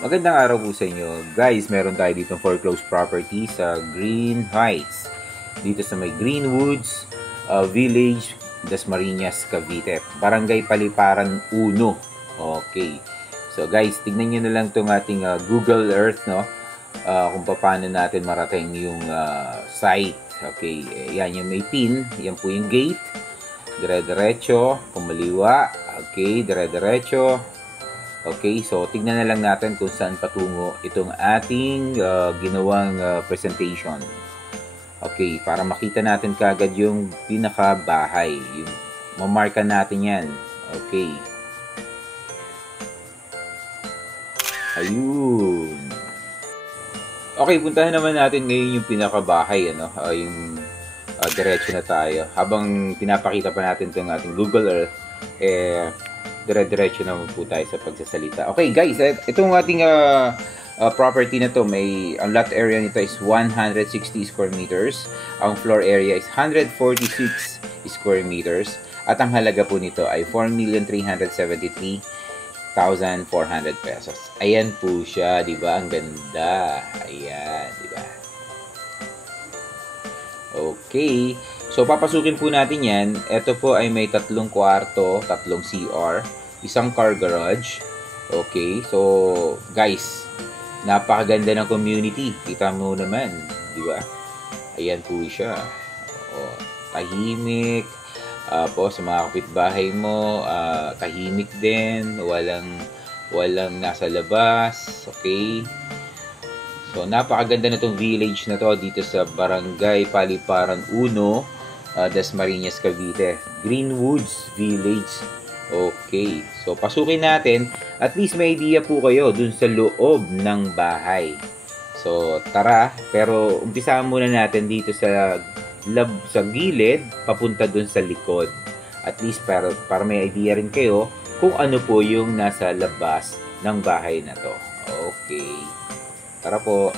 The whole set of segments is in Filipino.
Magandang araw po sa inyo. Guys, meron tayo dito foreclosed property sa Green Heights. Dito sa may Greenwoods Village, Dasmariñas, Cavite. Barangay Paliparan 1. Okay. So guys, tignan nyo na lang itong ating Google Earth, no? Kung paano natin marating yung site. Okay. Yan yung may pin. Yan po yung gate. Dire-diretso. Kumaliwa. Okay. Dire-diretso. Okay, so tignan na lang natin kung saan patungo itong ating ginawang presentation. Okay, para makita natin kagad yung pinaka-bahay. Yung mamarka natin yan. Okay. Ayun. Okay, puntahan naman natin ngayon yung pinaka-bahay. Ano? Yung diretso na tayo. Habang pinapakita pa natin itong ating Google Earth, dire-diretso naman po tayo sa pagsasalita. Okay guys, itong ating property na to, ang lot area nito is 160 square meters. Ang floor area is 146 square meters. At ang halaga po nito ay 4,373,400 pesos. Ayan po siya, di ba? Ang ganda. Ayan, di ba? Okay. So, papasukin po natin yan. Ito po ay may 3 kwarto, 3 CR, isang car garage. Okay. So, guys, napakaganda ng community. Kita mo naman, di ba? Ayan po siya. O, tahimik. Po, sa mga kapitbahay mo, tahimik din. Walang nasa labas. Okay. So, napakaganda na itong village na to dito sa Barangay Paliparan 1, Dasmariñas, Cavite. Greenwoods Village. Okay. So, pasukin natin. At least may idea po kayo dun sa loob ng bahay. So, tara. Pero, umpisahan muna natin dito sa gilid, papunta dun sa likod. At least para may idea rin kayo kung ano po yung nasa labas ng bahay na to. Okay. Tara po.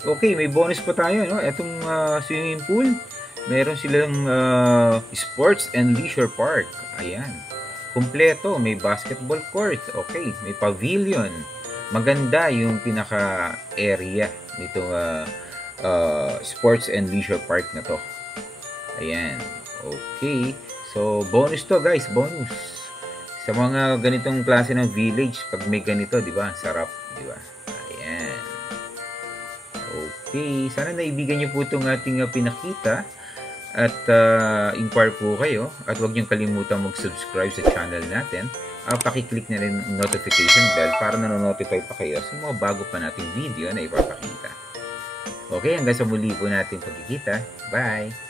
Okay, may bonus pa tayo, no? Itong swimming pool, meron silang sports and leisure park. Ayan. Kumpleto, may basketball court. Okay, may pavilion. Maganda yung pinaka area nito sports and leisure park na to. Ayan. Okay. So, bonus to guys, bonus. Sa mga ganitong klase ng village, pag may ganito, di ba? Sarap, di ba? Ayan. Okay, sana naibigan niyo po itong ating pinakita at inquire po kayo at huwag niyong kalimutan mag-subscribe sa channel natin. Pakiclick na rin notification bell para nanonotify pa kayo sa mga bago pa nating video na ipapakita. Okay, hanggang sa muli po natin pagkikita. Bye!